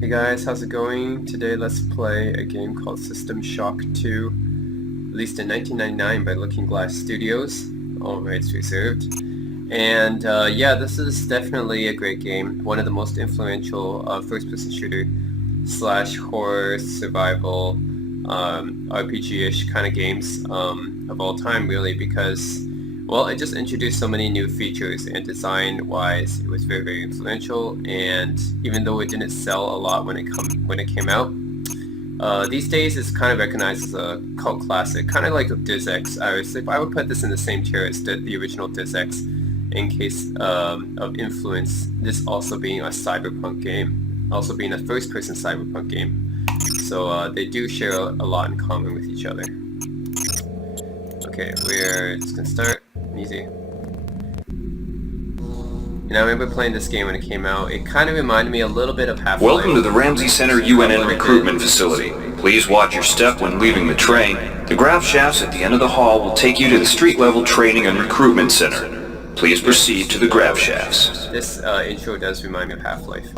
Hey guys, how's it going? Today let's play a game called System Shock 2, released in 1999 by Looking Glass Studios, all rights reserved. And yeah, this is definitely a great game, one of the most influential first-person shooter slash horror survival RPG-ish kind of games of all time, really, because well, it just introduced so many new features, and design-wise, it was very, very influential. And even though it didn't sell a lot when it came out, these days it's kind of recognized as a cult classic, kind of like Deus Ex. I would put this in the same tier as the original Deus Ex, in case of influence. This also being a cyberpunk game, also being a first-person cyberpunk game. So they do share a lot in common with each other. Okay, we're just gonna start. Easy. And I remember playing this game when it came out. It kind of reminded me a little bit of Half-Life. Welcome to the Ramsey Center UNN recruitment facility. Please watch your step when leaving the train. The grav shafts at the end of the hall will take you to the street-level training and recruitment center. Please proceed to the grav shafts. This intro does remind me of Half-Life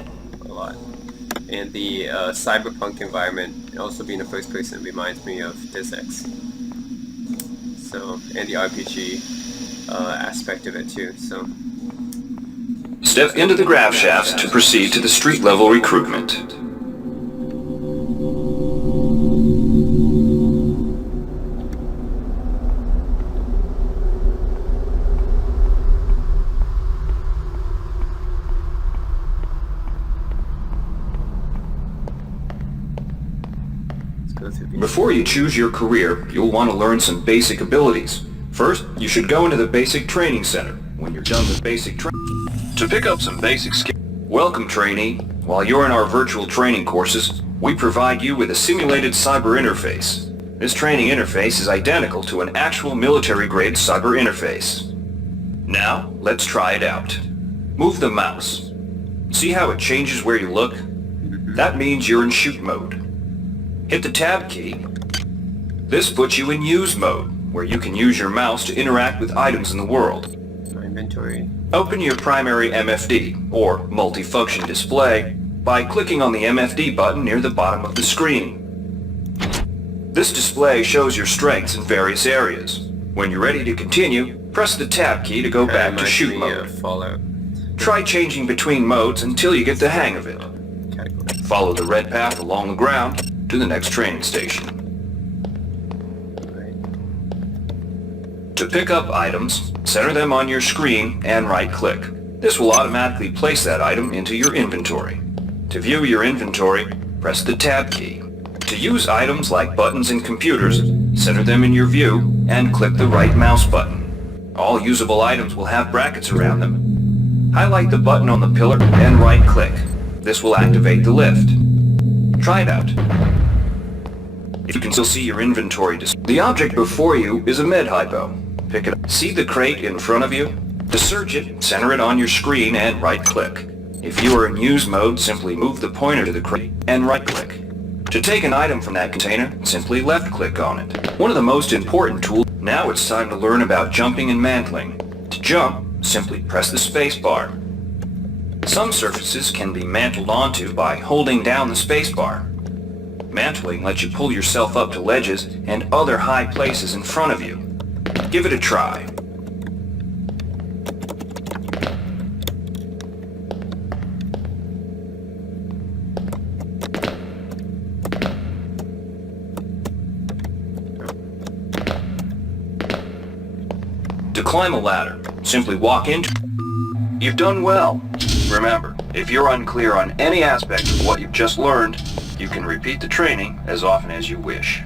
a lot. And the cyberpunk environment, also being a first person, reminds me of Deus Ex. So, and the RPG aspect of it too, so. Step into the grav shafts to proceed to the street-level recruitment. Let's go through these. Before you choose your career, you'll want to learn some basic abilities. First, you should go into the basic training center. When you're done with basic training, to pick up some basic skills. Welcome, trainee. While you're in our virtual training courses, we provide you with a simulated cyber interface. This training interface is identical to an actual military-grade cyber interface. Now, let's try it out. Move the mouse. See how it changes where you look? That means you're in shoot mode. Hit the tab key. This puts you in use mode, where you can use your mouse to interact with items in the world. My inventory. Open your primary MFD, or multifunction display, by clicking on the MFD button near the bottom of the screen. This display shows your strengths in various areas. When you're ready to continue, press the tab key to go back to shoot mode. Fallout. Try changing between modes until you get the hang of it. Category. Follow the red path along the ground to the next training station. To pick up items, center them on your screen and right-click. This will automatically place that item into your inventory. To view your inventory, press the tab key. To use items like buttons in computers, center them in your view and click the right mouse button. All usable items will have brackets around them. Highlight the button on the pillar and right-click. This will activate the lift. Try it out. If you can still see your inventory display. The object before you is a med-hypo. Pick it up. See the crate in front of you? To search it, center it on your screen and right-click. If you are in use mode, simply move the pointer to the crate and right-click. To take an item from that container, simply left-click on it. One of the most important tools. Now it's time to learn about jumping and mantling. To jump, simply press the space bar. Some surfaces can be mantled onto by holding down the space bar. Mantling lets you pull yourself up to ledges and other high places in front of you. Give it a try. To climb a ladder, simply walk into. You've done well. Remember, if you're unclear on any aspect of what you've just learned, you can repeat the training as often as you wish.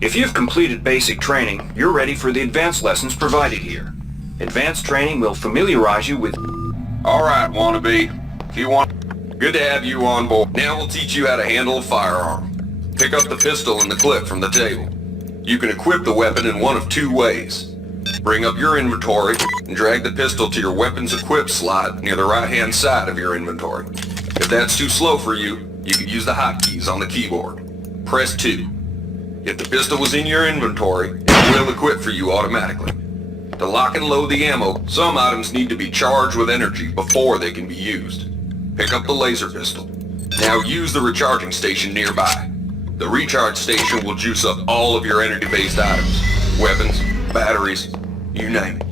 If you've completed basic training, you're ready for the advanced lessons provided here. Advanced training will familiarize you with... Alright, wannabe. If you want... Good to have you on board. Now we'll teach you how to handle a firearm. Pick up the pistol and the clip from the table. You can equip the weapon in one of two ways. Bring up your inventory and drag the pistol to your weapons equip slot near the right-hand side of your inventory. If that's too slow for you, you can use the hotkeys on the keyboard. Press 2. If the pistol was in your inventory, it will equip for you automatically. To lock and load the ammo, some items need to be charged with energy before they can be used. Pick up the laser pistol. Now use the recharging station nearby. The recharge station will juice up all of your energy-based items. Weapons, batteries, you name it.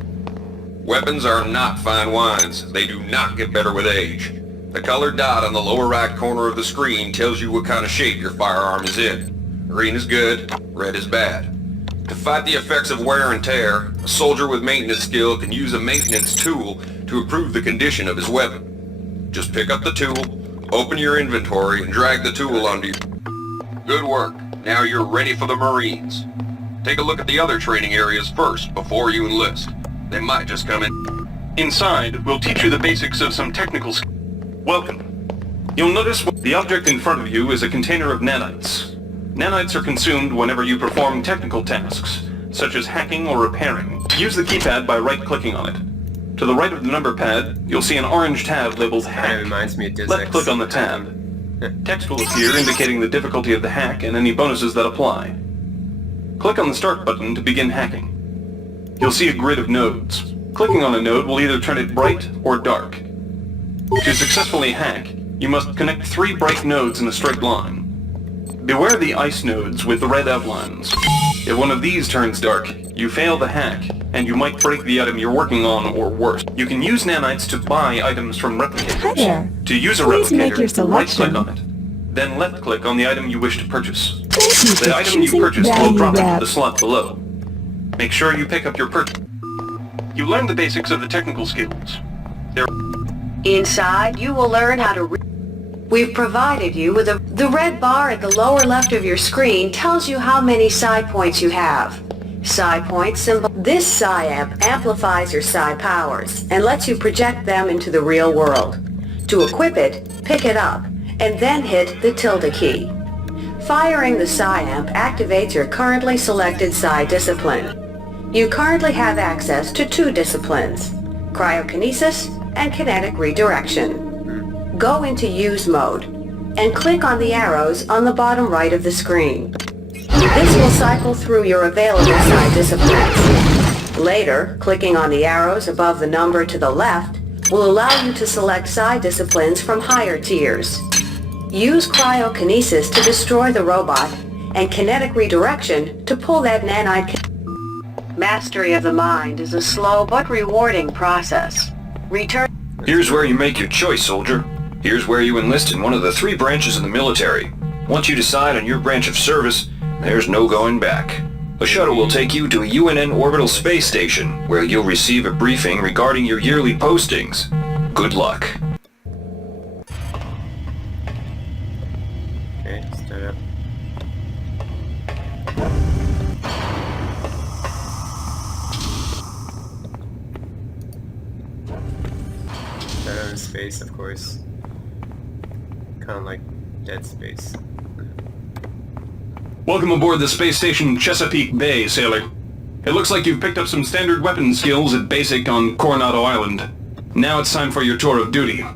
Weapons are not fine wines. They do not get better with age. The colored dot on the lower right corner of the screen tells you what kind of shape your firearm is in. Green is good, red is bad. To fight the effects of wear and tear, a soldier with maintenance skill can use a maintenance tool to improve the condition of his weapon. Just pick up the tool, open your inventory, and drag the tool onto you. Good work. Now you're ready for the Marines. Take a look at the other training areas first before you enlist. They might just come in. Inside, we'll teach you the basics of some technical skills. Welcome. You'll notice the object in front of you is a container of nanites. Nanites are consumed whenever you perform technical tasks, such as hacking or repairing. Use the keypad by right-clicking on it. To the right of the number pad, you'll see an orange tab labeled Hack. That reminds me of Disney. Left-click on the tab. Text will appear indicating the difficulty of the hack and any bonuses that apply. Click on the Start button to begin hacking. You'll see a grid of nodes. Clicking on a node will either turn it bright or dark. To successfully hack, you must connect 3 bright nodes in a straight line. Beware the ice nodes with the red outlines. If one of these turns dark, you fail the hack, and you might break the item you're working on or worse. You can use nanites to buy items from replicators. Hi there. To use a Please make your replicator, right-click selection. on it. Then left-click on the item you wish to purchase. Thank you The for item you choosing purchased will Value drop into Wrap. the slot below. Make sure you pick up your purchase. You learned the basics of the technical skills. Inside, you will learn how to We've provided you with the red bar at the lower left of your screen tells you how many psi points you have. Psi points symbol. This psi amp amplifies your psi powers and lets you project them into the real world. To equip it, pick it up, and then hit the tilde key. Firing the psi amp activates your currently selected psi discipline. You currently have access to 2 disciplines, cryokinesis and kinetic redirection. Go into use mode and click on the arrows on the bottom right of the screen. This will cycle through your available psi disciplines. Later, clicking on the arrows above the number to the left will allow you to select psi disciplines from higher tiers. Use cryokinesis to destroy the robot and kinetic redirection to pull that nanite. Mastery of the mind is a slow but rewarding process. Return. Here's where you make your choice, soldier. Here's where you enlist in one of the 3 branches of the military. Once you decide on your branch of service, there's no going back. A shuttle will take you to a UNN orbital space station, where you'll receive a briefing regarding your yearly postings. Good luck. Okay, start up. Start out in space, of course. Kind of like Dead Space. Welcome aboard the space station Chesapeake Bay, sailor. It looks like you've picked up some standard weapon skills at basic on Coronado Island. Now it's time for your tour of duty.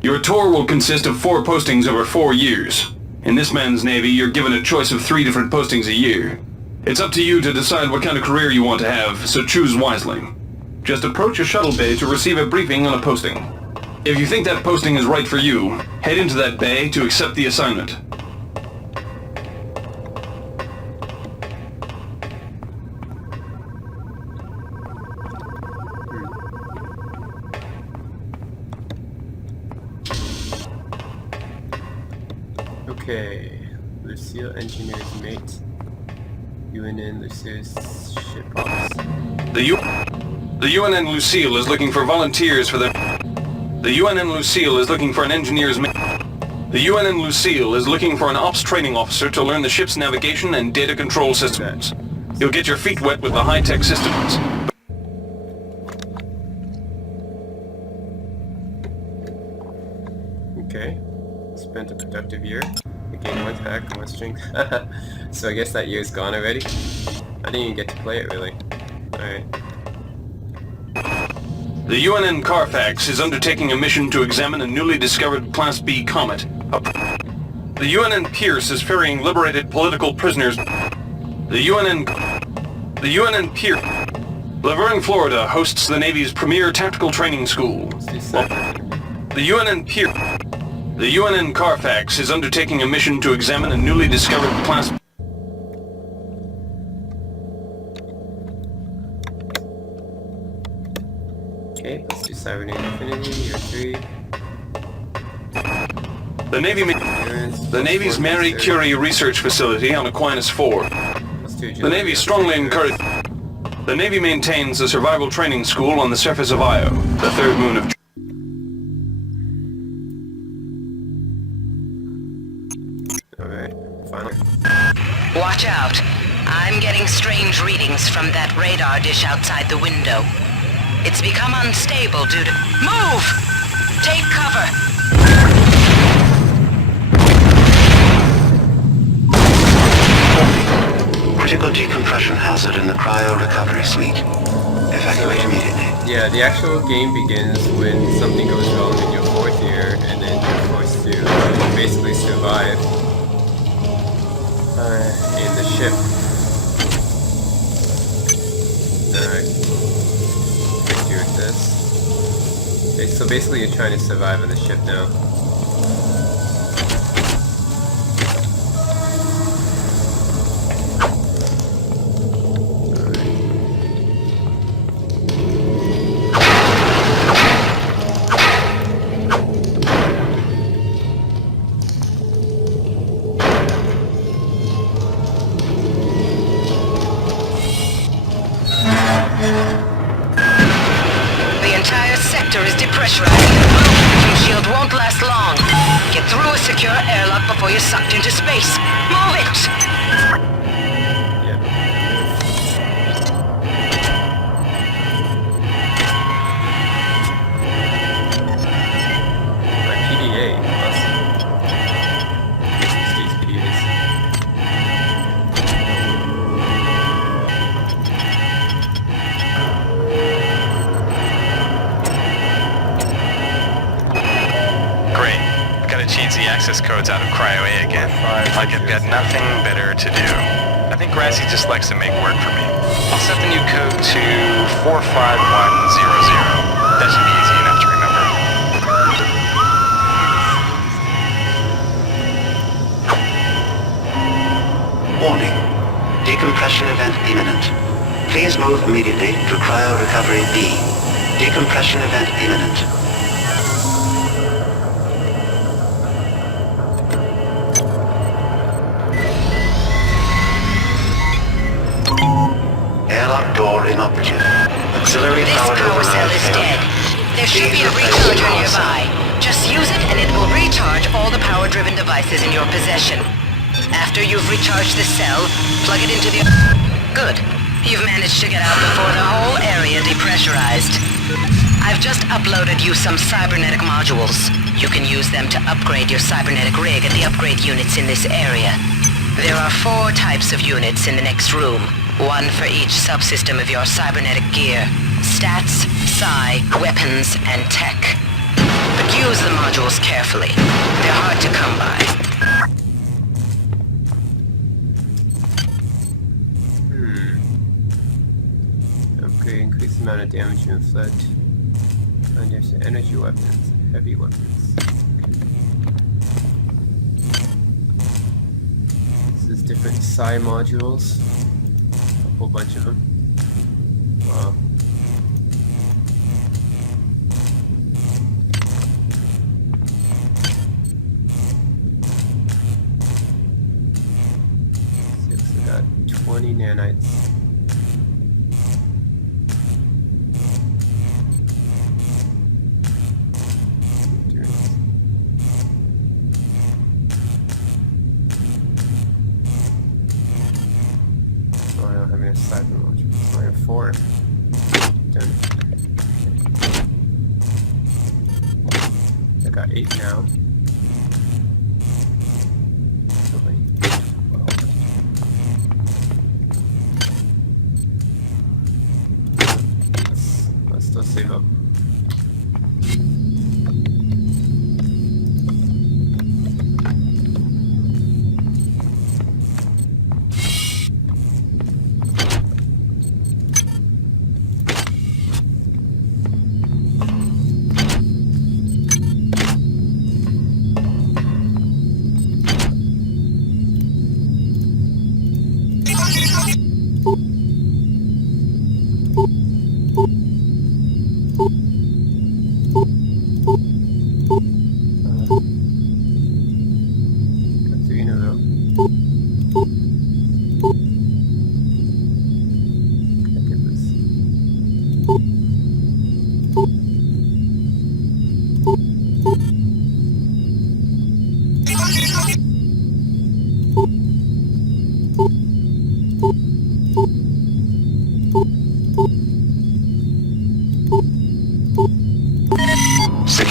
Your tour will consist of 4 postings over 4 years. In this man's Navy, you're given a choice of 3 different postings a year. It's up to you to decide what kind of career you want to have, so choose wisely. Just approach a shuttle bay to receive a briefing on a posting. If you think that posting is right for you, head into that bay to accept the assignment. Okay, Lucille engineer's mate. UNN Lucille's ship box. The UNN Lucille is looking for volunteers for their... The UNN Lucille is looking for an engineer's mate. The UNN Lucille is looking for an ops training officer to learn the ship's navigation and data control systems. You'll get your feet wet with the high-tech systems. Okay, spent a productive year. Again, 1 hack and 1 string. So I guess that year's gone already. I didn't even get to play it really. Alright. The UNN Carfax is undertaking a mission to examine a newly discovered Class B comet. The UNN Pierce is ferrying liberated political prisoners. The UNN Pierce... Laverne, Florida hosts the Navy's premier tactical training school. Let's do something. The UNN Pierce... The UNN Carfax is undertaking a mission to examine a newly discovered plasma. Okay, let's do Cybernetic Infinity, year 3. The Navy's Marie Curie Research Facility on Aquinas 4. Let's do The Navy strongly encourages... The Navy maintains a survival training school on the surface of Io, the third moon of... Alright, finally. Watch out. I'm getting strange readings from that radar dish outside the window. It's become unstable due to... Move! Take cover! Critical decompression hazard in the cryo-recovery suite. Evacuate immediately. Yeah, the actual game begins when something goes wrong in your 4th year, and then you're forced to basically survive in the ship. Alright. Let's do with this. Okay, so basically you're trying to survive on the ship now. The entire sector is depressurized. The vacuum shield won't last long. Get through a secure airlock before you're sucked into space. Move it! Yeah. PDA, awesome. These PDAs. Great. Gotta change the access codes out of Cryo A again. Like I've got nothing better to do. I think Grassy just likes to make work for me. I'll set the new code to 45100. That should be easy enough to remember. Warning. Decompression event imminent. Please move immediately to cryo-recovery B. Decompression event imminent. Airlock door inoperative. Auxiliary This power power cell override is failure. dead. There should be a Please replace recharger power cell. nearby. Just use it and it will recharge all the power-driven devices in your possession. After you've recharged the cell, plug it into the... Good. You've managed to get out before the whole area depressurized. I've just uploaded you some cybernetic modules. You can use them to upgrade your cybernetic rig at the upgrade units in this area. There are 4 types of units in the next room. 1 for each subsystem of your cybernetic gear. Stats, psi, weapons, and tech. But use the modules carefully. They're hard to come by. Upgrade, increase the amount of damage you inflict. There's energy weapons, heavy weapons. This is different psi modules. A whole bunch of them. Wow. We got 20 nanites. Oh, I don't have any cyber modules. I have 4. Done. I got 8 now. Let's still save up.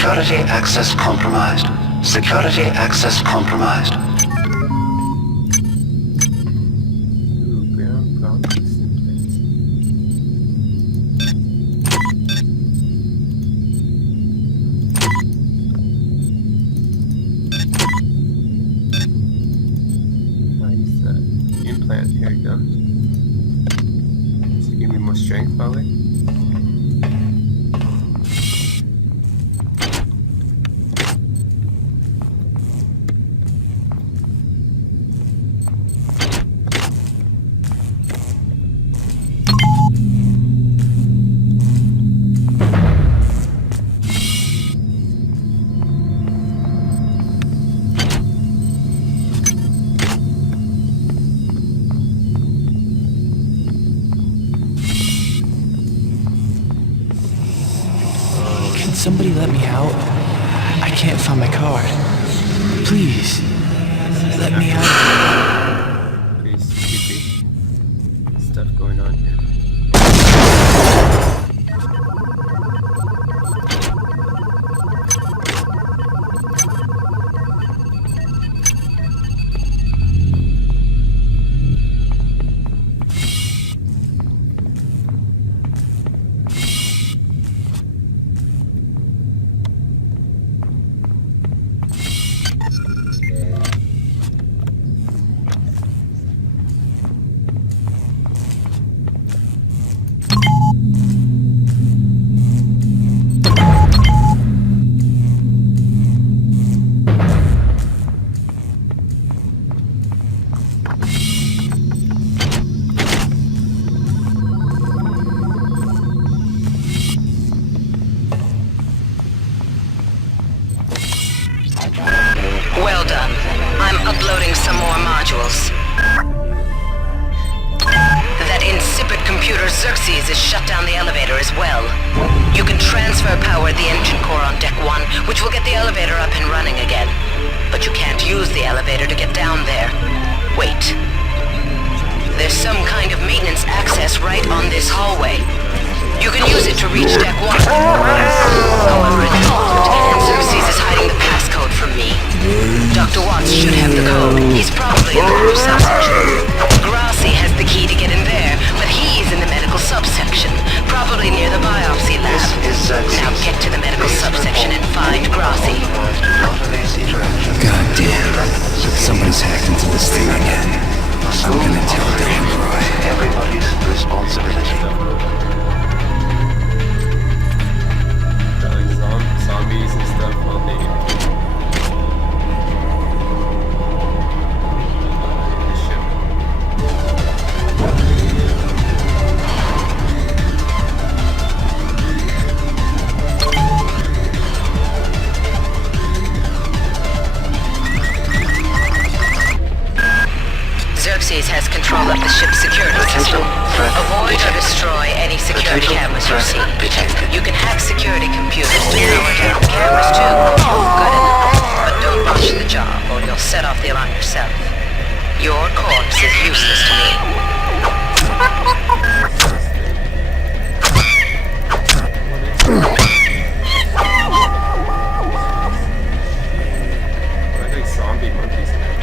Security access compromised. Security access compromised. Ooh, brown system plates. Nice implant. Here you go. So give me more strength, probably. Can somebody let me out? I can't find my card. Please, let me out. Pretty creepy stuff going on here. Well done. I'm uploading some more modules. That insipid computer Xerxes has shut down the elevator as well. You can transfer power at the engine core on Deck 1, which will get the elevator up and running again. But you can't use the elevator to get down there. Wait. There's some kind of maintenance access right on this hallway. You can use it to reach Deck 1. However, it's locked, and Xerxes is hiding the passcode from me. Dr. Watts should have the code. He's probably in the crew subsection. Grassi has the key to get in there, but he's in the medical subsection, probably near the biopsy lab. Now get to the medical subsection and find Grassi. God damn. Somebody's hacked into this thing again. I'm gonna tell Delroy. Everybody's responsibility. Got like zombies and stuff on the ship. Xerxes has control of the ship's security system. Avoid or destroy any security cameras you see. You can hack security computers to power down cameras too. Good enough. But don't rush the job or you'll set off the alarm yourself. Your corpse is useless to me. Why are they zombie monkeys in there?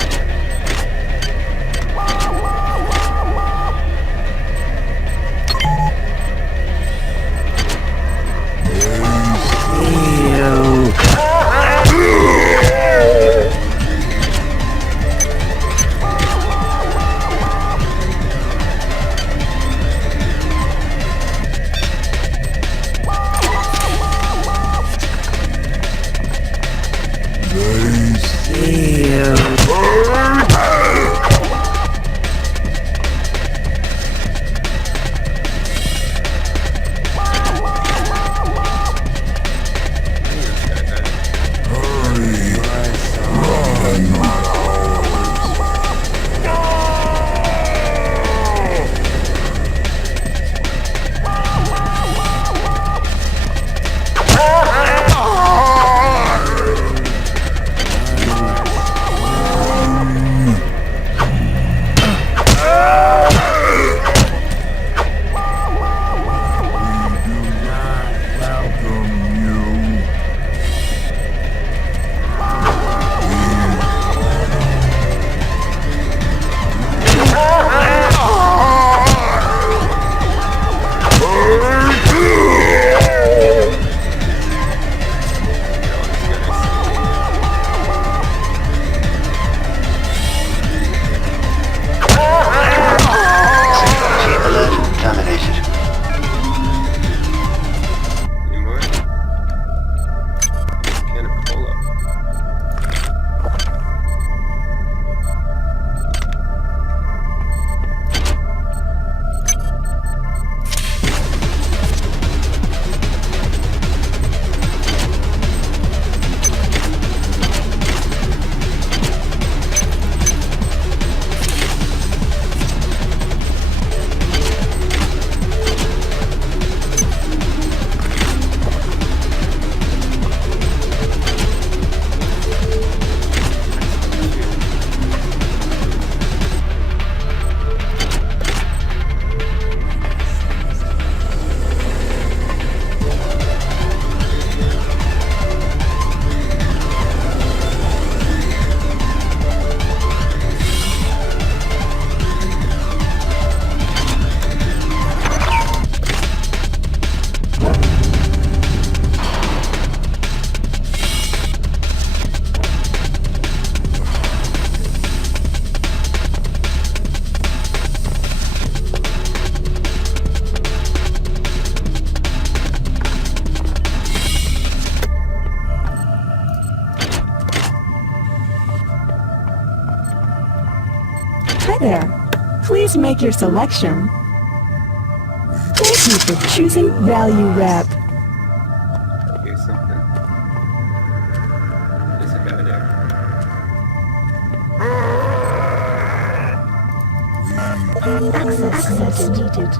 Hi there. Please make your selection. Thank you for choosing Value Wrap. Here's something. There's a guy there. Access needed.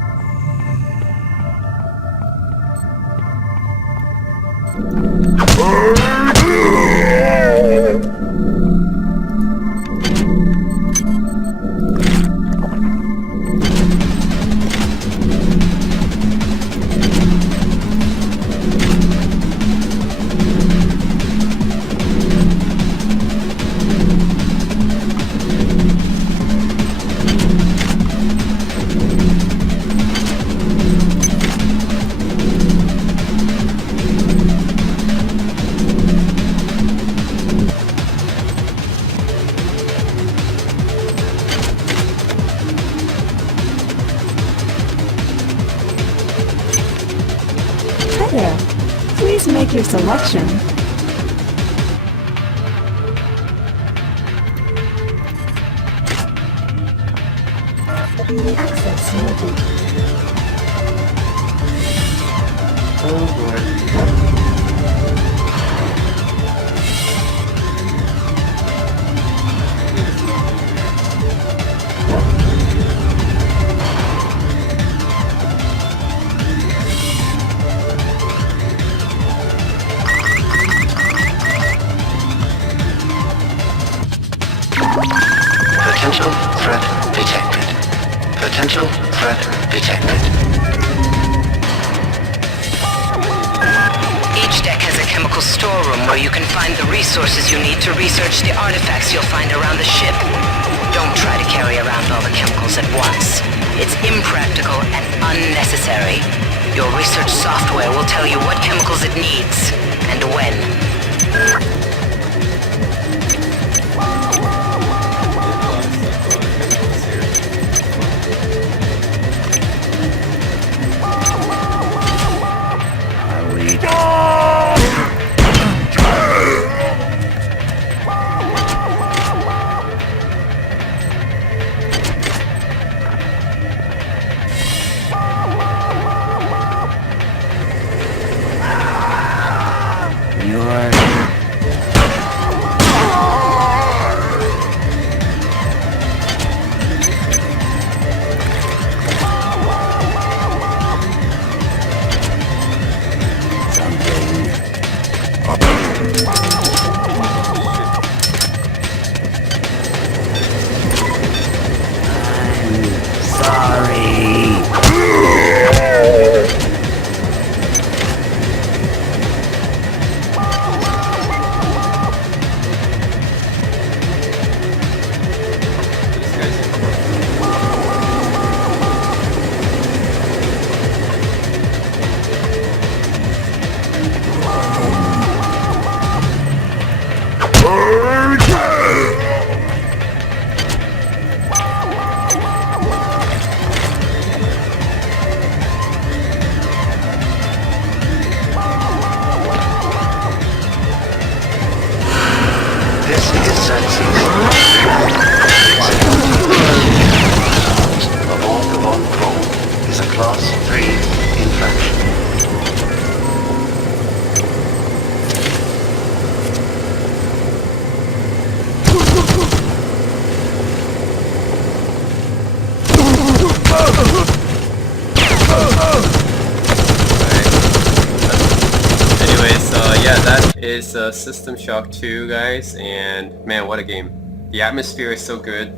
Hi there. Please make your selection. Access needed. Oh boy. Potential threat detected. Potential threat detected. Each deck has a chemical storeroom where you can find the resources you need to research the artifacts you'll find around the ship. Don't try to carry around all the chemicals at once. It's impractical and unnecessary. Your research software will tell you what chemicals it needs and when. Is System Shock 2, guys, and man, what a game. The atmosphere is so good.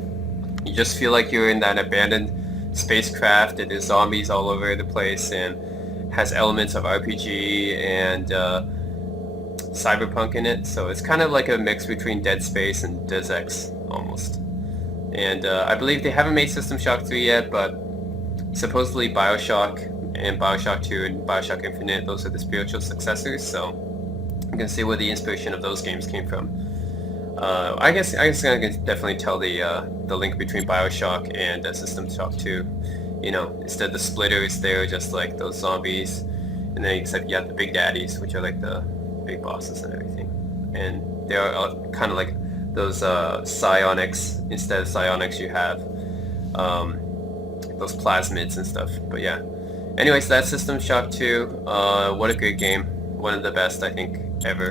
You just feel like you're in that abandoned spacecraft and there's zombies all over the place, and has elements of RPG and cyberpunk in it, so it's kind of like a mix between Dead Space and Deus Ex, almost. And I believe they haven't made System Shock 3 yet, but supposedly Bioshock and Bioshock 2 and Bioshock Infinite, those are the spiritual successors, so you can see where the inspiration of those games came from. I guess I can definitely tell the link between Bioshock and System Shock 2. You know, instead the splitters, they're just like those zombies, and then except you have the big daddies, which are like the big bosses and everything. And they're kind of like those psionics. Instead of psionics, you have those plasmids and stuff. But yeah. Anyways, that's System Shock 2. What a great game. One of the best, I think, ever.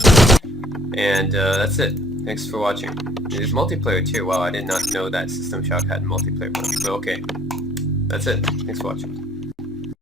And that's it. Thanks for watching. There's multiplayer too. Wow, I did not know that System Shock had multiplayer. But okay. That's it. Thanks for watching.